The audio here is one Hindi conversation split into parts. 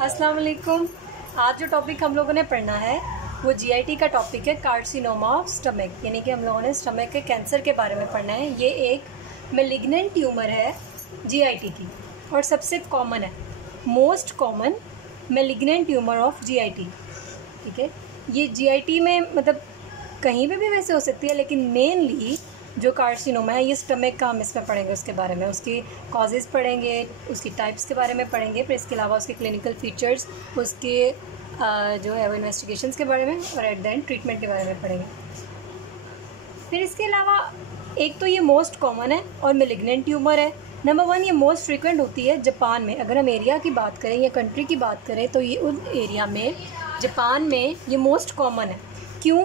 अस्सलाम वालेकुम। आज जो टॉपिक हम लोगों ने पढ़ना है वो जीआईटी का टॉपिक है, कार्सिनोमा ऑफ स्टमक, यानी कि हम लोगों ने स्टमक के कैंसर के बारे में पढ़ना है। ये एक मेलिग्नेंट ट्यूमर है जीआईटी की और सबसे कॉमन है, most common malignant tumour of GIT. ठीक है, ये जीआईटी में मतलब कहीं पे भी वैसे हो सकती है, लेकिन मेनली जो कार्सिनोमा है ये स्टमक का हम इसमें पढ़ेंगे, उसके बारे में, उसकी कॉजेज़ पढ़ेंगे, उसकी टाइप्स के बारे में पढ़ेंगे, फिर इसके अलावा उसके क्लिनिकल फीचर्स, उसके जो है वो इन्वेस्टिगेशंस के बारे में, और एट द एंड ट्रीटमेंट के बारे में पढ़ेंगे। फिर इसके अलावा एक तो ये मोस्ट कॉमन है और मेलिग्नेंट ट्यूमर है। नंबर 1, ये मोस्ट फ्रीक्वेंट होती है जापान में। अगर हम एरिया की बात करें या कंट्री की बात करें तो ये उन एरिया में, जापान में ये मोस्ट कॉमन है। क्यों?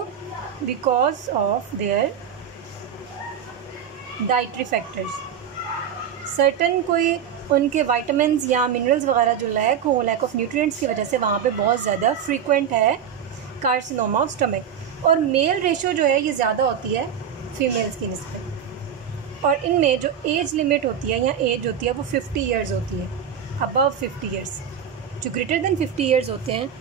Because of their dietary factors, certain कोई उनके वाइटामिन्स या मिनरल्स वगैरह जो लैक हो, लैक ऑफ न्यूट्रिएंट्स की वजह से वहाँ पे बहुत ज़्यादा फ्रीक्वेंट है कार्सिनोमा ऑफ स्टमक। और मेल रेशो जो है ये ज़्यादा होती है फीमेल्स की निस्बत। और इनमें जो एज लिमिट होती है या एज होती है वो 50 ईयर्स होती है, अबव 50 ईयर्स। जो ग्रेटर देन 50 ईयर्स होते हैं,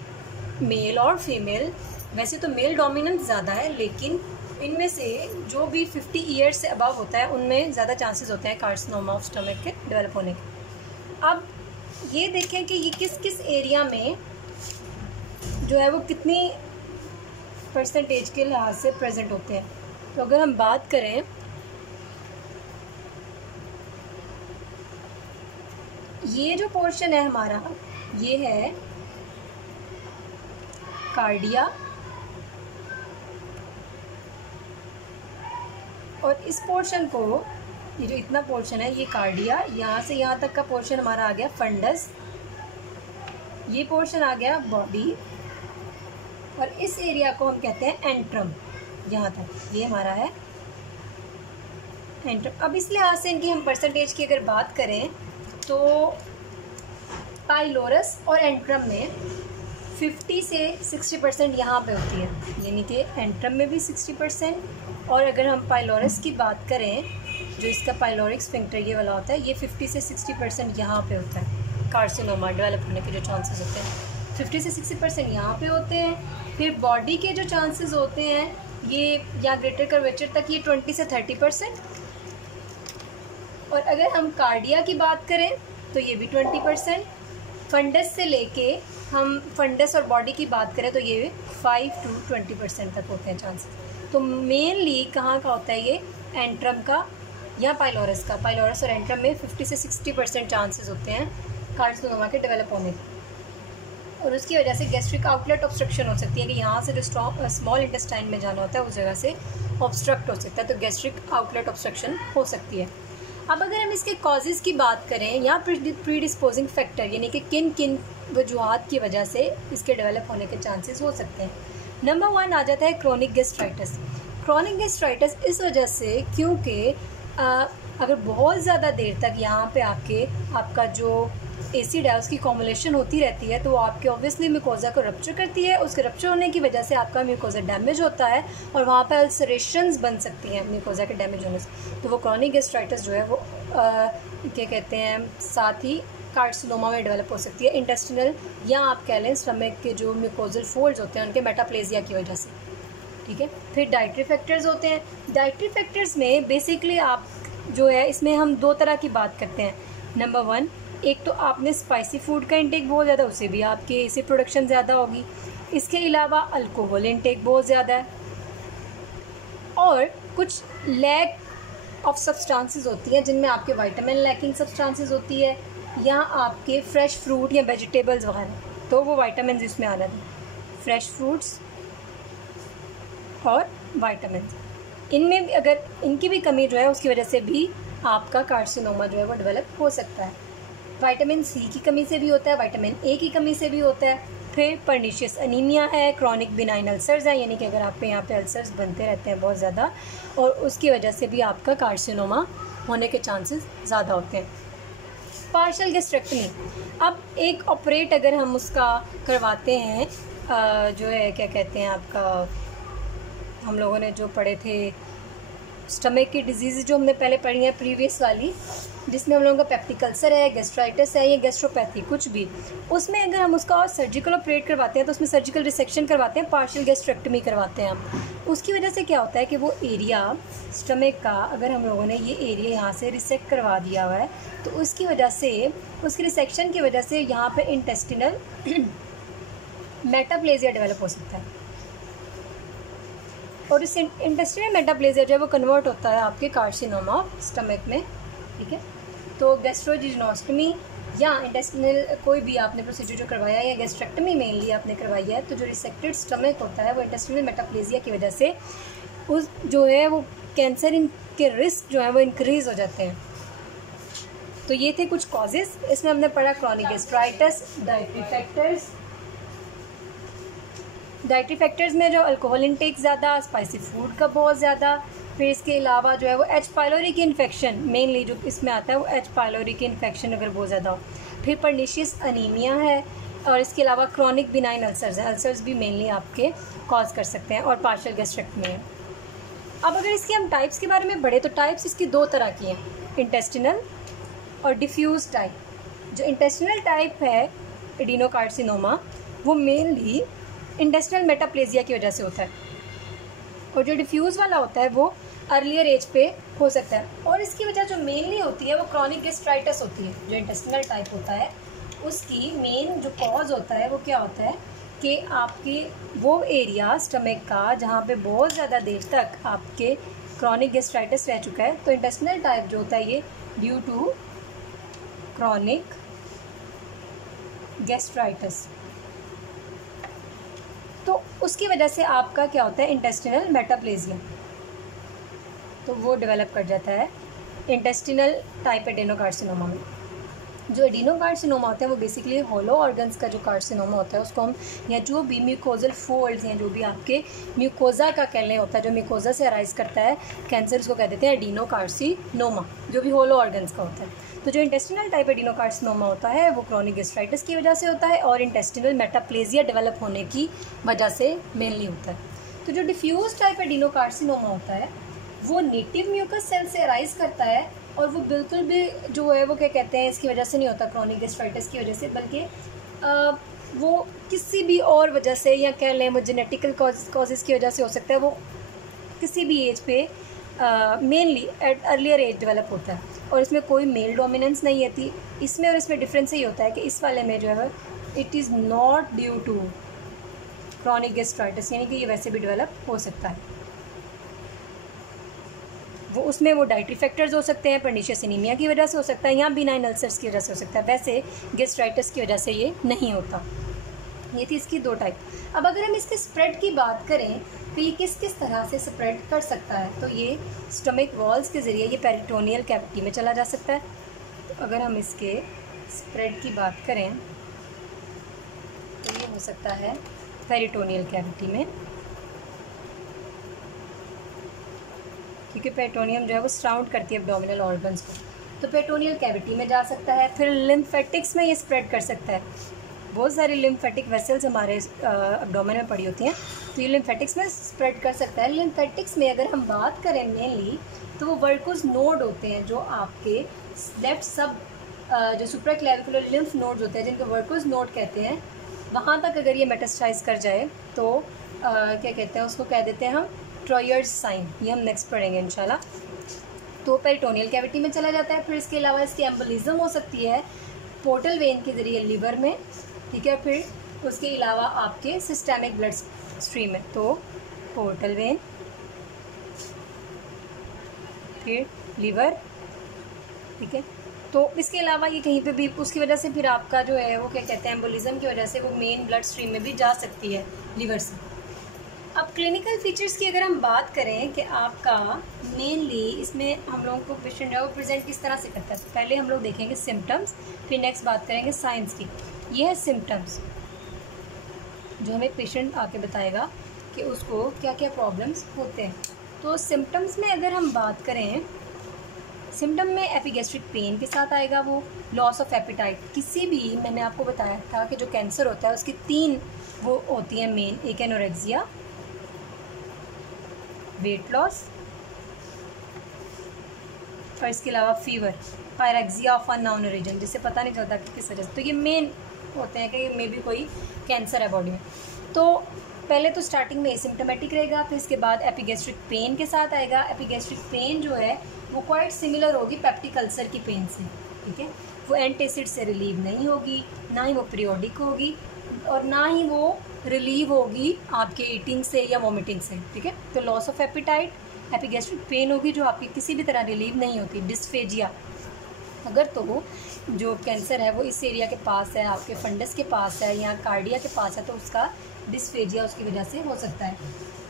मेल और फीमेल, वैसे तो मेल डोमिनेंट ज़्यादा है, लेकिन इनमें से जो भी 50 ईयर्स से अबव होता है उनमें ज़्यादा चांसेस होते हैं कार्सिनोमा ऑफ स्टमक के डेवलप होने के। अब ये देखें कि ये किस किस एरिया में जो है वो कितनी परसेंटेज के लिहाज से प्रेजेंट होते हैं। तो अगर हम बात करें, ये जो पोर्शन है हमारा, ये है कार्डिया, और इस पोर्शन को, ये जो इतना पोर्शन है ये कार्डिया, यहाँ से यहाँ तक का पोर्शन हमारा आ गया फंडस, ये पोर्शन आ गया बॉडी, और इस एरिया को हम कहते हैं एंट्रम। यहाँ तक ये हमारा है एंट्रम। अब इस लिहाज से इनकी हम परसेंटेज की अगर बात करें तो पाइलोरस और एंट्रम में 50 से 60% यहाँ पे होती है, यानी कि एंट्रम में भी 60%। और अगर हम पाइलोरस की बात करें, जो इसका पाइलोरिक स्फिंक्टर ये वाला होता है, ये 50 से 60% यहाँ पे होता है। कार्सिनोमा डेवलप होने के जो चांसेस होते हैं 50 से 60% यहाँ पे होते हैं। फिर बॉडी के जो चांसेस होते हैं ये या ग्रेटर कर्वेचर तक ये 20 से 30%। और अगर हम कार्डिया की बात करें तो ये भी 20%। फंडस से लेके हम फंडस और बॉडी की बात करें तो ये 5 to 20% तक होते हैं चांसेस। तो मेनली कहाँ का होता है ये? एंट्रम का या पाइलोरस का। पाइलोरस और एंट्रम में 50 से 60% चांसेस होते हैं कार्सिनोमा के डेवलप होने के। और उसकी वजह से गैस्ट्रिक आउटलेट ऑब्स्ट्रक्शन हो सकती है कि यहाँ से जो स्मॉल इंटेस्टाइन में जाना होता है उस जगह से ऑब्स्ट्रक्ट हो सकता है, तो गैस्ट्रिक आउटलेट ऑब्स्ट्रक्शन हो सकती है। अब अगर हम इसके कॉजेज़ की बात करें या प्रीडिस्पोजिंग फैक्टर, यानी कि किन किन वजूहात की वजह से इसके डेवलप होने के चांसेस हो सकते हैं। नंबर 1 आ जाता है क्रोनिक गैस्ट्राइटिस। क्रोनिक गैस्ट्राइटिस इस वजह से क्योंकि अगर बहुत ज़्यादा देर तक यहाँ पे आपका जो एसिड है उसकी कॉमुलेशन होती रहती है, तो वो आपके ऑब्वियसली म्यूकोजा को रप्चर करती है। उसके रप्चर होने की वजह से आपका म्यूकोजा डैमेज होता है और वहाँ पे अल्सरेशंस बन सकती हैं म्यूकोजा के डैमेज होने से। तो वो क्रोनिक गैस्ट्राइटिस जो है वो क्या कहते हैं, साथ ही कार्सिनोमा में डेवलप हो सकती है, इंटेस्टिनल या आप कह लें स्टमक के जो म्यूकोजल फोल्ड्स होते हैं उनके मेटाप्लेजिया की वजह से। ठीक है, फिर डाइटरी फैक्टर्स होते हैं। डाइटरी फैक्टर्स में बेसिकली आप जो है, इसमें हम 2 तरह की बात करते हैं। नंबर 1, एक तो आपने स्पाइसी फूड का इंटेक बहुत ज़्यादा, उससे भी आपके एसिड प्रोडक्शन ज़्यादा होगी। इसके अलावा अल्कोहल इंटेक बहुत ज़्यादा है, और कुछ लैक ऑफ सब्सटेंसेस होती हैं जिनमें आपके विटामिन लैकिंग सब्सटेंसेस होती है, या आपके फ्रेश फ्रूट या वेजिटेबल्स वगैरह, तो वो विटामिन इसमें आ जाते हैं। फ्रेश फ्रूट्स और विटामिन, इनमें भी अगर इनकी भी कमी जो है उसकी वजह से भी आपका कार्सिनोमा जो है वो डेवलप हो सकता है। विटामिन सी की कमी से भी होता है, विटामिन ए की कमी से भी होता है। फिर पर्निशियस अनीमिया है, क्रॉनिक बिनाइन अल्सर्स है, यानी कि अगर आपके यहाँ पे अल्सर्स बनते रहते हैं बहुत ज़्यादा, और उसकी वजह से भी आपका कार्सिनोमा होने के चांसेस ज़्यादा होते हैं। पार्शियल गैस्ट्रेक्टमी, अब एक ऑपरेट अगर हम उसका करवाते हैं, जो है क्या कहते हैं आपका, हम लोगों ने जो पढ़े थे स्टमक की डिजीज़ जो हमने पहले पढ़ी है प्रीवियस वाली, जिसमें हम लोगों का पेप्टिक अल्सर है, गैस्ट्राइटिस है या गैस्ट्रोपैथी कुछ भी, उसमें अगर हम उसका सर्जिकल ऑपरेट करवाते हैं तो उसमें सर्जिकल रिसेक्शन करवाते हैं, पार्शियल गैस्ट्रेक्टमी करवाते हैं हम। उसकी वजह से क्या होता है कि वो एरिया स्टमक का, अगर हम लोगों ने ये एरिया यहाँ से रिसेक्ट करवा दिया हुआ है तो उसकी वजह से, उसकी रिसेक्शन की वजह से यहाँ पे इंटेस्टिनल मेटाप्लेजिया डेवलप हो सकता है। और इस इंटेस्टिनल मेटाप्लेजिया जो है वो कन्वर्ट होता है आपके कार्सिनोमा स्टमक में, ठीक है। तो गैस्ट्रोजिनोस्टमी या इंटेस्टिनल कोई भी आपने प्रोसीजर जो करवाया है या गैस्ट्रेक्टमी मेनली आपने करवाई है, तो जो रिसेक्टेड स्टमक होता है वो इंटेस्टिनल मेटाप्लेजिया की वजह से उस जो है वो कैंसर के रिस्क जो है वो इंक्रीज़ हो जाते हैं। तो ये थे कुछ कॉजेज़। इसमें हमने पढ़ा क्रॉनिक गैस्ट्राइटिस, डाइटरी फैक्टर्स में जो अल्कोहल इंटेक ज़्यादा, स्पाइसी फूड का बहुत ज़्यादा, फिर इसके अलावा जो है वो एच पायलोरी की इन्फेक्शन मेनली जो इसमें आता है वो एच पायलोरी की इन्फेक्शन अगर बहुत ज़्यादा हो, फिर पर्निशियस अनीमिया है, और इसके अलावा क्रॉनिक बिनाइन अल्सर्स है, अल्सर्स भी मेनली आपके कॉज कर सकते हैं, और पार्शियल गैस्ट्रेक्टमी है। अब अगर इसके हम टाइप्स के बारे में पढ़े तो टाइप्स इसकी दो तरह की हैं, इंटेस्टिनल और डिफ्यूज़ टाइप। जो इंटेस्टिनल टाइप है एडिनोकार्सिनोमा वो मेनली इंटेस्टिनल मेटाप्लेजिया की वजह से होता है, और जो डिफ्यूज़ वाला होता है वो अर्लियर एज पे हो सकता है। और इसकी वजह जो मेनली होती है वो क्रॉनिक गैस्ट्राइटिस होती है। जो इंटेस्टिनल टाइप होता है उसकी मेन जो कॉज होता है वो क्या होता है कि आपके वो एरिया स्टमक का जहाँ पे बहुत ज़्यादा देर तक आपके क्रॉनिक गैस्ट्राइटिस रह चुका है। तो इंटेस्टिनल टाइप जो होता है ये ड्यू टू क्रॉनिक गैस्ट्राइटिस, तो उसकी वजह से आपका क्या होता है इंटेस्टिनल मेटाप्लेजिया, तो वो डेवलप कर जाता है इंटेस्टिनल टाइप एडेनोकार्सिनोमा में। जो एडिनोकार्सिनोमा होता है वो बेसिकली होलो ऑर्गन्स का जो कार्सिनोमा होता है उसको हम, या जो भी म्यूकोजल फोल्ड्स हैं, जो भी आपके म्यूकोजा का कहने होता है, जो म्यूकोजा से अराइज करता है कैंसर, उसको कह देते हैं एडिनोकार्सिनोमा, जो भी होलो ऑर्गन्स का होता है। तो जो इंटेस्टिनल टाइप एडिनोकार्सिनोमा होता है वो क्रॉनिक गैस्ट्राइटिस की वजह से होता है और इंटेस्टिनल मेटाप्लेजिया डेवलप होने की वजह से मेनली होता है। तो जो डिफ्यूज टाइप एडिनोकार्सिनोमा होता है वो नेटिव म्यूकस सेल से अराइज करता है, और वो बिल्कुल भी जो है वो क्या कहते हैं इसकी वजह से नहीं होता क्रॉनिक गैस्ट्राइटिस की वजह से, बल्कि वो किसी भी और वजह से, या कह लें वो जेनेटिकल कॉजेज़ की वजह से हो सकता है। वो किसी भी एज पे mainly at earlier age develop होता है, और इसमें कोई मेल डोमिनेंस नहीं रहती इसमें। और इसमें डिफरेंस यही होता है कि इस वाले में जो है it is not due to chronic gastritis, यानी कि ये वैसे भी डेवलप हो सकता है। वो उसमें वो डाइटरी फैक्टर्स हो सकते हैं, पर्निशियस एनीमिया की वजह से हो सकता है, या बिनाइन अल्सर्स की वजह से हो सकता है, वैसे गैस्ट्राइटिस की वजह से ये नहीं होता। ये थी इसकी दो टाइप। अब अगर हम इसके स्प्रेड की बात करें तो ये किस किस तरह से स्प्रेड कर सकता है, तो ये स्टमक वॉल्स के ज़रिए ये पेरिटोनियल कैविटी में चला जा सकता है। तो अगर हम इसके स्प्रेड की बात करें तो ये हो सकता है पेरिटोनियल कैविटी में, क्योंकि पेरिटोनियम जो है वो सराउंड करती है एब्डोमिनल ऑर्गन्स को, तो पेरिटोनियल कैविटी में जा सकता है। फिर लिम्फेटिक्स में ये स्प्रेड कर सकता है। बहुत सारी लिम्फेटिक वेसल्स हमारे एब्डोमेन में पड़ी होती हैं, तो ये लिम्फेटिक्स में स्प्रेड कर सकता है। लिम्फेटिक्स में अगर हम बात करें मेनली तो वो वर्कोस नोड होते हैं जो आपके लेफ्ट सब जो सुप्राक्लेविकुलर लिम्फ नोड्स होते हैं जिनको वर्कोस नोड कहते हैं, वहाँ तक अगर ये मेटास्टाइज कर जाए तो क्या कहते हैं उसको कह देते हैं हम ट्रॉयर्स साइन। ये हम नेक्स्ट पढ़ेंगे इंशाल्लाह। तो पेरिटोनियल कैविटी में चला जाता है। फिर इसके अलावा इसकी एम्बोलिज्म हो सकती है पोर्टल वेन के ज़रिए लिवर में, ठीक है। फिर उसके अलावा आपके सिस्टेमिक ब्लड स्ट्रीम में, तो पोर्टल वेन, फिर लिवर, ठीक है। तो इसके अलावा ये कहीं पे भी उसकी वजह से फिर आपका जो है वो क्या कहते हैं एम्बोलिज्म की वजह से वो मेन ब्लड स्ट्रीम में भी जा सकती है लिवर से। अब क्लिनिकल फीचर्स की अगर हम बात करें कि आपका मेनली इसमें हम लोगों को पेशेंट जो है वो प्रेजेंट किस तरह से करता है, तो पहले हम लोग देखेंगे सिम्टम्स, फिर नेक्स्ट बात करेंगे साइंस की। ये है सिम्टम्स जो हमें पेशेंट आके बताएगा कि उसको क्या क्या प्रॉब्लम्स होते हैं। तो सिम्टम्स में अगर हम बात करें, सिम्टम में एपिगैस्ट्रिक पेन के साथ आएगा वो, लॉस ऑफ एपिटाइट। किसी भी मैंने आपको बताया था कि जो कैंसर होता है उसकी 3 वो होती हैं मेन, एक एनोरेक्सिया, वेट लॉस और इसके अलावा fever, pyrexia of unknown origin, जिससे पता नहीं चलता कि किस वजह से। तो ये मेन होते हैं कि मे भी कोई कैंसर है बॉडी में। तो पहले तो स्टार्टिंग में एसिम्प्टोमेटिक रहेगा, फिर इसके बाद एपिगैस्ट्रिक पेन के साथ आएगा। एपिगैस्ट्रिक पेन जो है वो क्वाइट सिमिलर होगी पेप्टिक अल्सर की पेन से, ठीक है। वो एंटासिड से रिलीव नहीं होगी, ना ही वो पीरियोडिक होगी, और ना ही वो रिलीव होगी आपके ईटिंग से या वॉमिटिंग से, ठीक है। तो loss of appetite, epigastric pain होगी जो आपकी किसी भी तरह रिलीव नहीं होती। डिस्फेजिया, अगर तो जो कैंसर है वो इस एरिया के पास है, आपके फंडस के पास है या कार्डिया के पास है, तो उसका डिस्फेजिया उसकी वजह से हो सकता है।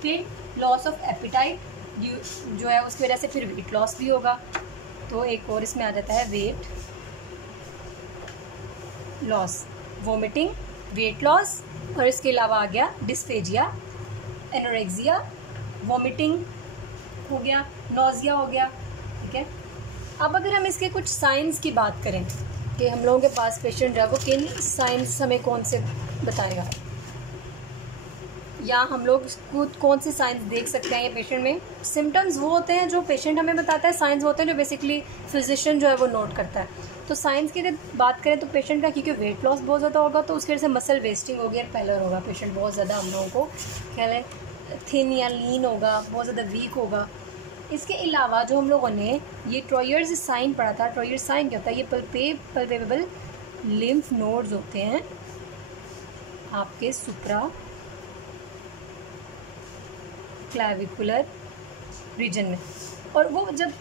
फिर लॉस ऑफ एपिटाइट जो है उसकी वजह से फिर वेट लॉस भी होगा। तो एक और इसमें आ जाता है weight loss, vomiting, weight loss, और इसके अलावा आ गया डिस्फेजिया, एनोरेक्सिया, वोमिटिंग हो गया, नोजिया हो गया, ठीक है। अब अगर हम इसके कुछ साइंस की बात करें कि हम लोगों के पास पेशेंट जो है वो किन साइंस हमें कौन से बताएगा, या हम लोग कौन से साइंस देख सकते हैं ये पेशेंट में। सिम्टम्स वो होते हैं जो पेशेंट हमें बताता है, साइंस वो होते हैं जो बेसिकली फिजिशियन जो है वो नोट करता है। तो साइंस की अगर बात करें तो पेशेंट का क्योंकि वेट लॉस बहुत ज़्यादा होगा तो उसकी वजह से मसल वेस्टिंग होगी और पैलर होगा, पेशेंट बहुत ज़्यादा हम लोगों को क्या है थिन या लीन होगा, बहुत ज़्यादा वीक होगा। इसके अलावा जो हम लोगों ने ये ट्रॉयर्स साइन पढ़ा था, ट्रॉयर्स साइन क्या होता है, ये पल्पेबल लिम्फ नोड्स होते हैं आपके सुप्रा क्लैविकुलर रीजन में, और वो जब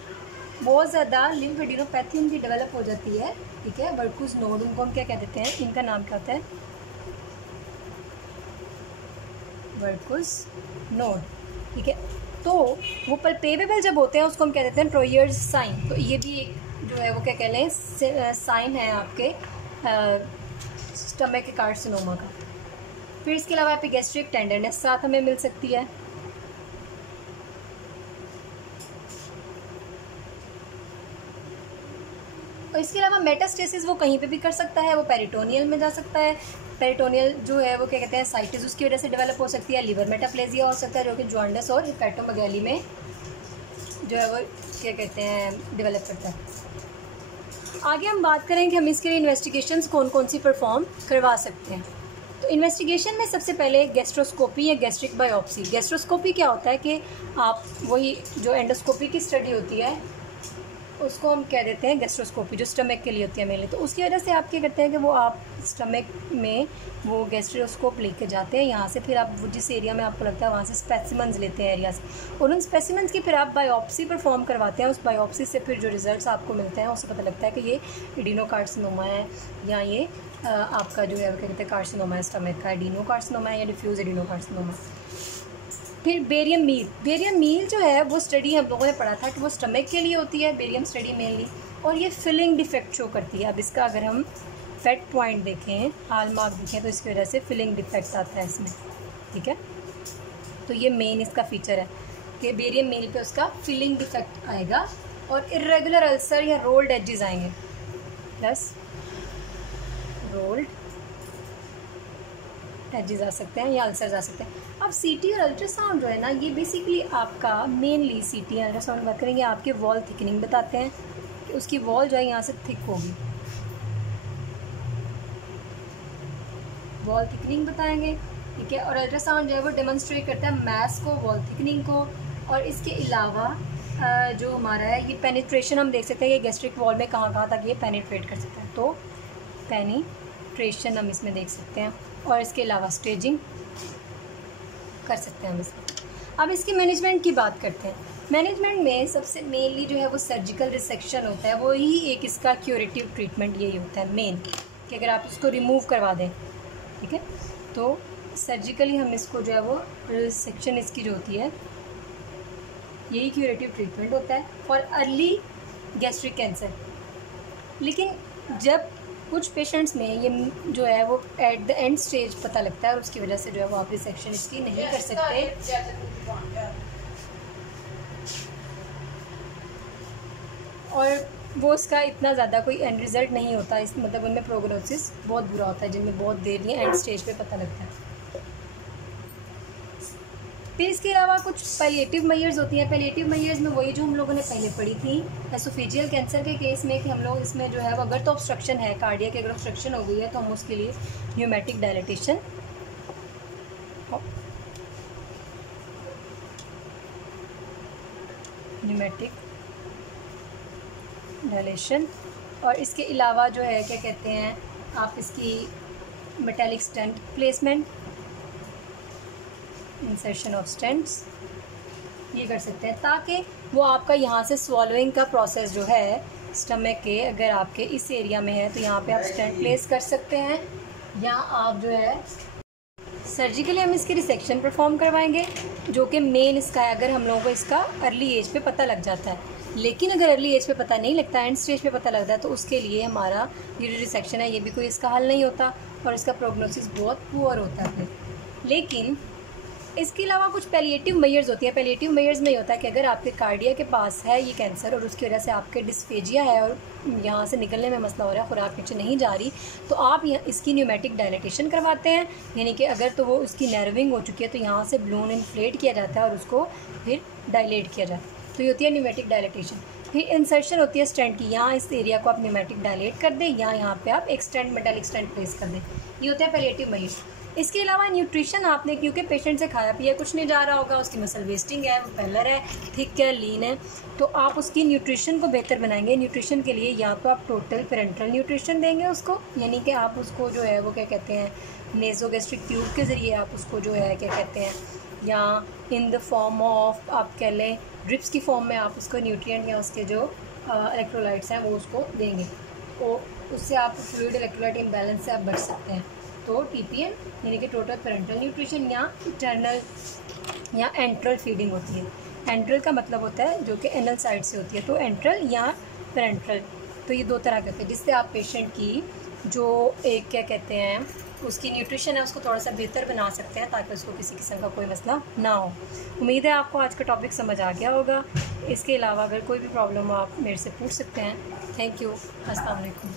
बहुत ज़्यादा लिम्फेडिनोपैथी उनकी डेवलप हो जाती है, ठीक है, वर्कुस नोड उनको हम क्या कह देते हैं, इनका नाम क्या होता है, वर्कुस नोड, ठीक है। तो वो पल्पेबल जब होते हैं उसको हम कह देते हैं ट्रॉयर्स साइन। तो ये भी एक जो है वो क्या कह लें साइन है आपके स्टमक के कार्सिनोमा का। फिर इसके अलावा एपिगैस्ट्रिक टेंडरनेस साथ हमें मिल सकती है। और इसके अलावा मेटास्टेसिस वो कहीं पे भी कर सकता है, वो पेरिटोनियल में जा सकता है। पेरिटोनियल जो है वो क्या कहते हैं साइटिस उसकी वजह से डेवलप हो सकती है। लिवर मेटाप्लेजिया हो सकता है जो कि जॉन्डिस और हेपेटोमेगाली में जो है वो क्या कहते हैं डेवलप करता है। आगे हम बात करें कि हम इसके लिए इन्वेस्टिगेशंस कौन कौन सी परफॉर्म करवा सकते हैं। तो इन्वेस्टिगेशन में सबसे पहले गैस्ट्रोस्कोपी या गैस्ट्रिक बायोप्सी। गैस्ट्रोस्कोपी क्या होता है कि आप वही जो एंडोस्कोपी की स्टडी होती है उसको हम कह देते हैं गैस्ट्रोस्कोपी, जो स्टमक के लिए होती है मेनली। तो उसकी वजह से आप क्या करते हैं कि वो आप स्टमक में वो गैस्ट्रोस्कोप लेके जाते हैं यहाँ से, फिर आप वो जिस एरिया में आपको लगता है वहाँ से स्पेसिमेंस लेते हैं एरिया से, और उन स्पेसिमेंस की फिर आप बायोप्सी परफॉर्म करवाते हैं। उस बायोप्सी से फिर जो रिजल्ट्स आपको मिलते हैं उससे पता लगता है कि ये एडिनोकार्सिनोमा है या ये आपका जो है क्या कहते हैं कार्सिनोमा है स्टमक का, एडिनोकार्सिनोमा है या डिफ्यूज एडिनोकार्सिनोमा। फिर बेरियम मील जो है वो स्टडी हम लोगों ने पढ़ा था कि वो स्टमक के लिए होती है, बेरियम स्टडी मेनली, और ये फिलिंग डिफेक्ट शो करती है। अब इसका अगर हम फेट पॉइंट देखें, हाल मार्क देखें, तो इसकी वजह से फिलिंग डिफेक्ट आता है इसमें, ठीक है। तो ये मेन इसका फीचर है कि बेरियम मील पे उसका फिलिंग डिफेक्ट आएगा और इरेगुलर अल्सर या रोल्ड एजेस आएंगे, प्लस रोल्ड एजेस आ सकते हैं या अल्सर्स आ सकते हैं। अब सीटी और अल्ट्रासाउंड जो है ना ये बेसिकली आपका मेनली सीटी या अल्ट्रासाउंड बात करेंगे आपके वॉल थिकनिंग बताते हैं कि उसकी वॉल जो है यहाँ से थिक होगी, वॉल थिकनिंग बताएंगे, ठीक है। और अल्ट्रासाउंड जो है वो डेमोन्स्ट्रेट करता है मैस को, वॉल थिकनिंग को, और इसके अलावा जो हमारा है ये पेनिट्रेशन हम देख सकते हैं कि गैस्ट्रिक वॉल में कहाँ तक ये पेनिट्रेट कर सकता है, तो पेनिट्रेशन हम इसमें देख सकते हैं। और इसके अलावा स्टेजिंग कर सकते हैं हम इसमें। अब इसकी मैनेजमेंट की बात करते हैं। मैनेजमेंट में सबसे मेनली जो है वो सर्जिकल रिसेक्शन होता है, वो ही एक इसका क्यूरेटिव ट्रीटमेंट यही होता है मेन, कि अगर आप इसको रिमूव करवा दें, ठीक है, तो सर्जिकली हम इसको जो है वो रिसेक्शन इसकी जो होती है यही क्यूरेटिव ट्रीटमेंट होता है फॉर अर्ली गैस्ट्रिक कैंसर। लेकिन जब कुछ पेशेंट्स में ये जो है वो एट द एंड स्टेज पता लगता है और उसकी वजह से जो है वो आप रिसेक्शन इसकी नहीं कर सकते, और वो उसका इतना ज़्यादा कोई एंड रिज़ल्ट नहीं होता, इस मतलब उनमें प्रोग्नोसिस बहुत बुरा होता है, जिनमें बहुत देर एंड स्टेज पे पता लगता है। फिर इसके अलावा कुछ पैलिएटिव मेजर्स होती हैं। पैलिएटिव मेजर्स में वही जो हम लोगों ने पहले पढ़ी थी एसोफेजियल कैंसर के केस में, कि हम लोग इसमें जो है वो अगर तो ऑब्स्ट्रक्शन है, कार्डियक अगर ऑब्स्ट्रक्शन हो गई है तो हम उसके लिए न्यूमेटिक डायलिटेशन और इसके अलावा जो है क्या कहते हैं आप इसकी metallic stent placement, insertion of stents ये कर सकते हैं, ताकि वो आपका यहाँ से स्वॉलोइंग का प्रोसेस जो है स्टमक के अगर आपके इस एरिया में है तो यहाँ पे आप स्टेंट प्लेस कर सकते हैं, या आप जो है सर्जिकली हम इसकी रिसेक्शन परफॉर्म करवाएंगे, जो कि मेन इसका है अगर हम लोगों को इसका अर्ली एज पे पता लग जाता है। लेकिन अगर अर्ली एज पे पता नहीं लगता, एंड स्टेज पे पता लगता है, तो उसके लिए हमारा ये जो रिसेक्शन है ये भी कोई इसका हल नहीं होता और इसका प्रोग्नोसिस बहुत पुअर होता है। लेकिन इसके अलावा कुछ पैलिएटिव मेजर्स होती हैं। पैलिएटिव मेजर्स में होता है कि अगर आपके कार्डिया के पास है ये कैंसर और उसकी वजह से आपके डिस्फेजिया है और यहाँ से निकलने में मसला हो रहा है, खुराक नीचे नहीं जा रही, तो आप इसकी न्यूमेटिक डायलिटेशन करवाते हैं। यानी कि अगर तो वो उसकी नर्विंग हो चुकी है तो यहाँ से बलून इन्फ्लेट किया जाता है और उसको फिर डायलेट किया जाता है, तो ये होती है न्यूमेटिक डायलिटेशन। फिर इंसर्शन होती है स्टेंट की, यहाँ इस एरिया को आप न्यूमेटिक डायलेट कर दें, यहाँ पे आप एक स्टेंट मेटालिक स्टेंट प्लेस कर दें, ये होता है पैलिएटिव मेजर्स। इसके अलावा न्यूट्रिशन आपने, क्योंकि पेशेंट से खाया पिया कुछ नहीं जा रहा होगा, उसकी मसल वेस्टिंग है, वो पेलर है, थिक है, लीन है, तो आप उसकी न्यूट्रिशन को बेहतर बनाएंगे। न्यूट्रिशन के लिए या तो आप टोटल पेरेंटल न्यूट्रिशन देंगे उसको, यानी कि आप उसको जो है वो क्या कहते हैं नेज़ोगैस्ट्रिक ट्यूब के ज़रिए आप उसको जो है क्या कहते हैं, या इन द फॉर्म ऑफ आप कह लें ड्रिप्स की फॉर्म में आप उसको न्यूट्रिएंट या उसके जो इलेक्ट्रोलाइट्स हैं वो उसको देंगे, तो उससे आप फ्लूइड इलेक्ट्रोलाइट इम्बैलेंस से आप बच सकते हैं। तो TPN यानी कि टोटल पेरेंटल न्यूट्रिशन या इंटरनल या एंट्रल फीडिंग होती है। एंट्रल का मतलब होता है जो कि एनल साइड से होती है, तो एंट्रल या पेरेंटल, तो ये दो तरह के होते हैं, जिससे आप पेशेंट की जो एक क्या कहते हैं उसकी न्यूट्रिशन है उसको थोड़ा सा बेहतर बना सकते हैं, ताकि उसको किसी किस्म का कोई मसला ना हो। उम्मीद है आपको आज का टॉपिक समझ आ गया होगा। इसके अलावा अगर कोई भी प्रॉब्लम हो आप मेरे से पूछ सकते हैं। Thank you. अस्सलाम वालेकुम।